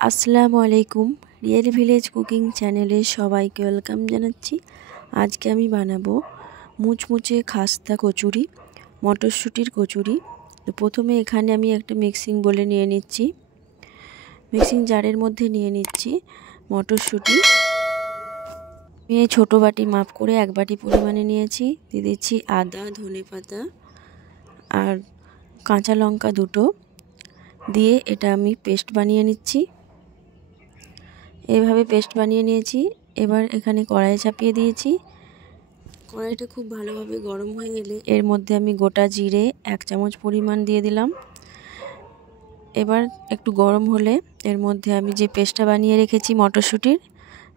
আসসালামু আলাইকুম। Real village cooking চ্যানেলে সবাইকে ওয়েলকাম জানাচ্ছি। আজকে আমি বানাবো মুচমুচে খাস্তা কচুরি, মটরশুঁটির কচুরি। তো প্রথমে এখানে আমি একটা মিক্সিং বলে নিয়ে নিচ্ছি। মিক্সিং জারের মধ্যে নিয়ে নিচ্ছি মটরশুঁটি। আমি এই ছোটো বাটি মাপ করে 1 বাটি পরিমাণে নিয়েছি। দিয়ে দিচ্ছি আদা, ধনেপাতা আর কাঁচা লঙ্কা দুটো, দিয়ে এটা আমি পেস্ট বানিয়ে নিচ্ছি। এইভাবে পেস্ট বানিয়ে নিয়েছি। এবার এখানে কড়াই চাপিয়ে দিয়েছি। কড়াইটা খুব ভালোভাবে গরম হয়ে গেলে এর মধ্যে আমি গোটা জিরে 1 চামচ পরিমাণ দিয়ে দিলাম। এবার একটু গরম হলে এর মধ্যে আমি যে পেস্টটা বানিয়ে রেখেছি মটরশুঁটির,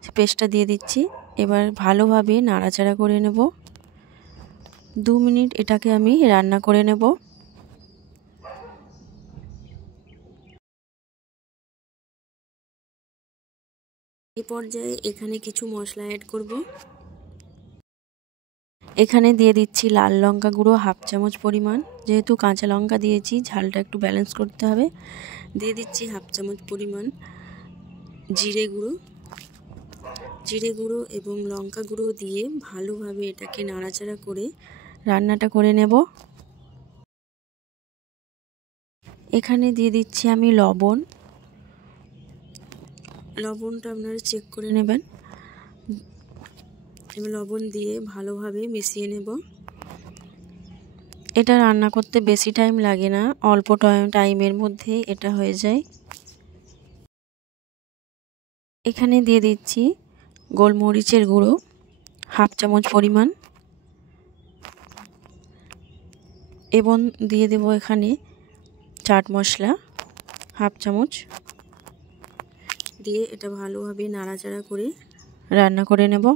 সে পেস্টটা দিয়ে দিচ্ছি। এবার ভালোভাবে নাড়াচাড়া করে নেব। 2 মিনিট এটাকে আমি রান্না করে নেব। এই পর্যায়ে এখানে কিছু মশলা অ্যাড করব। এখানে দিয়ে দিচ্ছি লাল লঙ্কা গুঁড়ো 1/2 চামচ পরিমাণ। যেহেতু কাঁচা লঙ্কা দিয়েছি, ঝালটা একটু ব্যালেন্স করতে হবে। দিয়ে দিচ্ছি 1/2 চামচ পরিমাণ জিরে গুঁড়ো। জিরে গুঁড়ো এবং লঙ্কা গুঁড়ো দিয়ে ভালোভাবে এটাকে নাড়াচাড়া করে রান্নাটা করে নেব। এখানে দিয়ে দিচ্ছি আমি লবণ। লবণটা আপনারা চেক করে নেবেন। এবার লবণ দিয়ে ভালোভাবে মিশিয়ে নেব। এটা রান্না করতে বেশি টাইম লাগে না, অল্প টাইমের মধ্যে এটা হয়ে যায়। এখানে দিয়ে দিচ্ছি গোলমরিচের গুঁড়ো 1/2 চামচ পরিমাণ, এবং দিয়ে দেব এখানে চাট মশলা 1/2 চামচ। দিয়ে এটা ভালোভাবে নাড়াচাড়া করে রান্না করে নেব।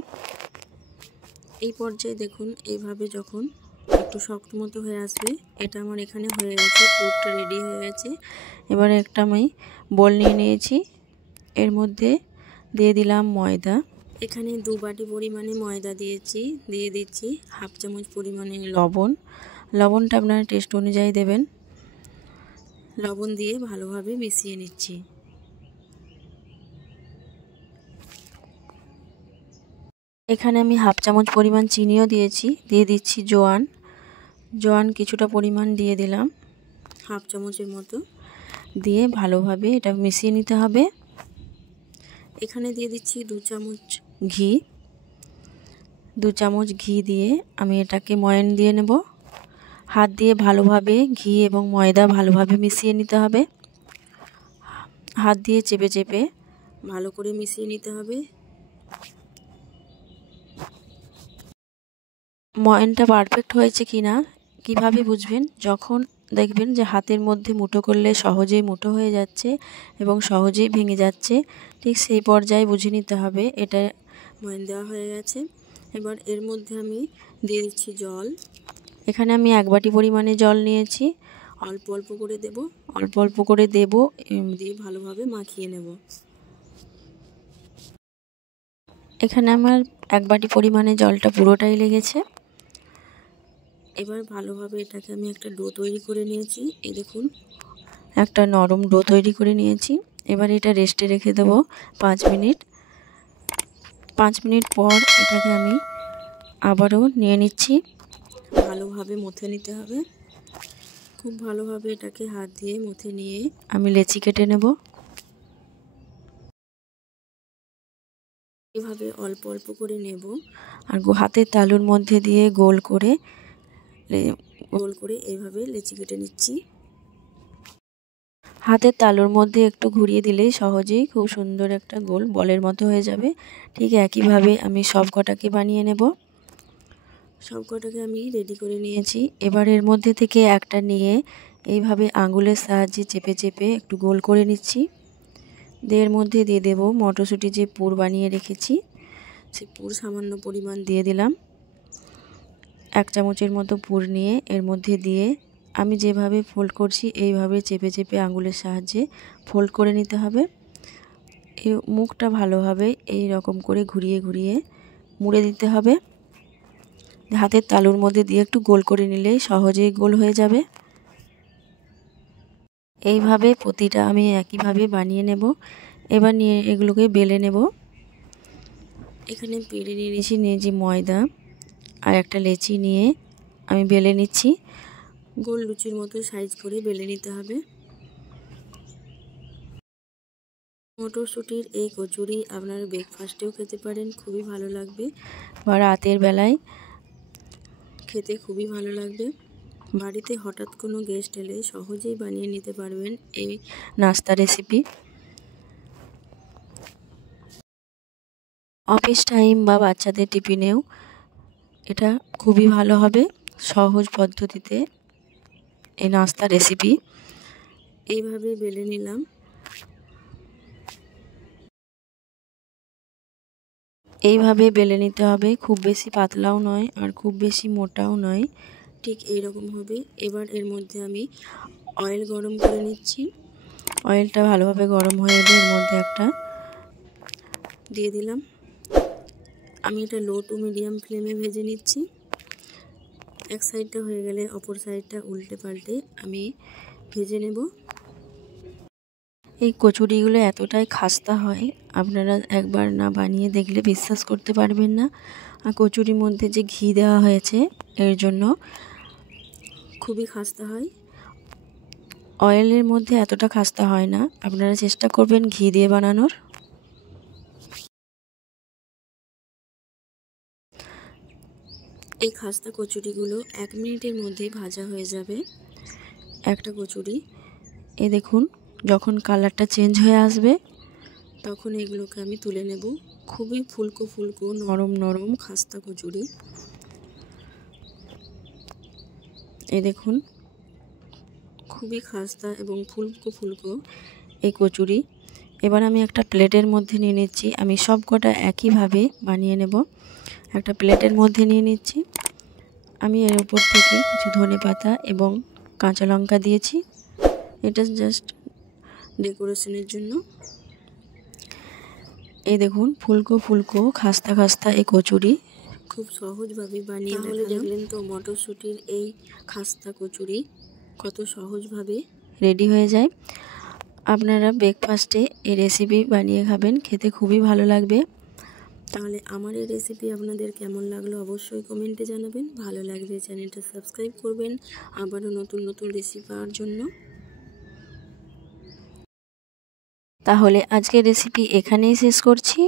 এই পর্যায়ে দেখুন, এইভাবে যখন একটু শক্ত মতো হয়ে আসবে, এটা আমার এখানে হয়ে গেছে, পুরটা রেডি হয়ে গেছে। এবারে একটা আমি বোল নিয়ে নিয়েছি। এর মধ্যে দিয়ে দিলাম ময়দা। এখানে 2 বাটি পরিমাণে ময়দা দিয়েছি। দিয়ে দিচ্ছি 1/2 চামচ পরিমাণে লবণ। লবণটা আপনারা টেস্ট অনুযায়ী দেবেন। লবণ দিয়ে ভালোভাবে মিশিয়ে নিচ্ছি। এখানে আমি 1/2 চামচ পরিমাণ চিনিও দিয়েছি। দিয়ে দিচ্ছি জোয়ান। জোয়ান কিছুটা পরিমাণ দিয়ে দিলাম, 1/2 চামচের মতো। দিয়ে ভালোভাবে এটা মিশিয়ে নিতে হবে। এখানে দিয়ে দিচ্ছি 2 চামচ ঘি। 2 চামচ ঘি দিয়ে আমি এটাকে ময়ান দিয়ে নেব। হাত দিয়ে ভালোভাবে ঘি এবং ময়দা ভালোভাবে মিশিয়ে নিতে হবে। হাত দিয়ে চেপে চেপে ভালো করে মিশিয়ে নিতে হবে। ময়ানটা পারফেক্ট হয়েছে কিনা কিভাবে বুঝবেন? যখন দেখবেন যে হাতের মধ্যে মুঠো করলে সহজেই মুঠো হয়ে যাচ্ছে এবং সহজেই ভেঙে যাচ্ছে, ঠিক সেই পর্যায়ে বুঝে নিতে হবে এটা ময়ান দেওয়া হয়ে গেছে। এবার এর মধ্যে আমি দিয়ে দিচ্ছি জল। এখানে আমি 1 বাটি পরিমাণে জল নিয়েছি। অল্প অল্প করে দেব, অল্প অল্প করে দেব, দিয়ে ভালোভাবে মাখিয়ে নেব। এখানে আমার 1 বাটি পরিমাণে জলটা পুরোটাই লেগেছে। এবার ভালোভাবে এটাকে আমি একটা ডো তৈরি করে নিয়েছি। এই দেখুন, একটা নরম ডো তৈরি করে নিয়েছি। এবার এটা রেস্টে রেখে দেব 5 মিনিট। 5 মিনিট পর এটাকে আমি আবারও নিয়ে নিচ্ছি। ভালোভাবে মথে নিতে হবে। খুব ভালোভাবে এটাকে হাত দিয়ে মথে নিয়ে আমি লেচি কেটে নেব। এভাবে অল্প অল্প করে নেব আর হাতের তালুর মধ্যে দিয়ে গোল করে এইভাবে লেচি কেটে নিচ্ছি। হাতের তালুর মধ্যে একটু ঘুরিয়ে দিলেই সহজেই খুব সুন্দর একটা গোল বলের মতো হয়ে যাবে। ঠিক একইভাবে আমি সব কটাকে বানিয়ে নেব। সব কটাকে আমি রেডি করে নিয়েছি। এবার এর মধ্যে থেকে একটা নিয়ে এইভাবে আঙুলের সাহায্যে চেপে চেপে একটু গোল করে নিচ্ছি। এর মধ্যে দিয়ে দেব মটরশুঁটি যে পুর বানিয়ে রেখেছি, সেই পুর সামান্য পরিমাণ দিয়ে দিলাম। 1 চামচের মতো পুর নিয়ে এর মধ্যে দিয়ে আমি যেভাবে ফোল্ড করছি এইভাবে চেপে চেপে আঙুলের সাহায্যে ফোল্ড করে নিতে হবে। এই মুখটা ভালোভাবে এই রকম করে ঘুরিয়ে ঘুরিয়ে মুড়ে দিতে হবে। হাতের তালুর মধ্যে দিয়ে একটু গোল করে নিলেই সহজেই গোল হয়ে যাবে। এইভাবে প্রতিটা আমি একইভাবে বানিয়ে নেব। এবার নিয়ে এগুলোকে বেলে নেব। এখানে বেলে নিয়েছি ময়দা আর একটা লেচি নিয়ে আমি বেলে নিচ্ছি। গোল লুচির মতো সাইজ করে বেলে নিতে হবে। মটরশুঁটির এই কচুরি আপনারা ব্রেকফাস্টেও খেতে পারেন, খুবই ভালো লাগবে, বা রাতের বেলায় খেতে খুবই ভালো লাগবে। বাড়িতে হঠাৎ কোনো গেস্ট এলে সহজেই বানিয়ে নিতে পারবেন এই নাস্তা রেসিপি। অফিস টাইম বা বাচ্চাদের টিফিনেও এটা খুবই ভালো হবে, সহজ পদ্ধতিতে এই নাস্তা রেসিপি। এইভাবে বেলে নিলাম। এইভাবে বেলে নিতে হবে, খুব বেশি পাতলাও নয় আর খুব বেশি মোটাও নয়, ঠিক এইরকম হবে। এবার এর মধ্যে আমি অয়েল গরম করে নিচ্ছি। অয়েলটা ভালোভাবে গরম হয়ে এলে এর মধ্যে একটা দিয়ে দিলাম। আমি এটা লো টু মিডিয়াম ফ্লেমে ভেজে নিচ্ছি। এক সাইডটা হয়ে গেলে অপর সাইডটা উল্টে পাল্টে আমি ভেজে নেব। এই কচুরিগুলো এতটাই খাস্তা হয়, আপনারা একবার না বানিয়ে দেখলে বিশ্বাস করতে পারবেন না। আর কচুরির মধ্যে যে ঘি দেওয়া হয়েছে এর জন্য খুবই খাস্তা হয়। অয়েলের মধ্যে এতটা খাস্তা হয় না, আপনারা চেষ্টা করবেন ঘি দিয়ে বানানোর। এই খাস্তা কচুরিগুলো 1 মিনিটের মধ্যেই ভাজা হয়ে যাবে। একটা কচুরি এই দেখুন, যখন কালারটা চেঞ্জ হয়ে আসবে তখন এগুলোকে আমি তুলে নেব। খুবই ফুলকো ফুলকো নরম নরম খাস্তা কচুরি। এই দেখুন, খুবই খাস্তা এবং ফুলকো ফুলকো এই কচুরি। এবার আমি একটা প্লেটের মধ্যে নিয়ে নিচ্ছি। আমি সব কটা একইভাবে বানিয়ে নেব। একটা প্লেটের মধ্যে নিয়ে নিচ্ছি। আমি এর উপর থেকে কিছু ধনেপাতা এবং কাঁচা লঙ্কা দিয়েছি, এটা জাস্ট ডেকোরেশনের জন্য। এই দেখুন, ফুলকো ফুলকো খাস্তা খাস্তা এই কচুরি খুব সহজভাবে বানিয়ে দেখলেন তো মটরশুঁটির এই খাস্তা কচুরি কত সহজভাবে রেডি হয়ে যায়। আপনারা ব্রেকফাস্টে এই রেসিপি বানিয়ে খাবেন, খেতে খুবই ভালো লাগবে। তাহলে আমার এই রেসিপি আপনাদের কেমন লাগলো অবশ্যই কমেন্টে জানাবেন। ভালো লাগলে চ্যানেলটা সাবস্ক্রাইব করবেন আবারও নতুন নতুন রেসিপি পাওয়ার জন্য। তাহলে আজকের রেসিপি এখানেই শেষ করছি।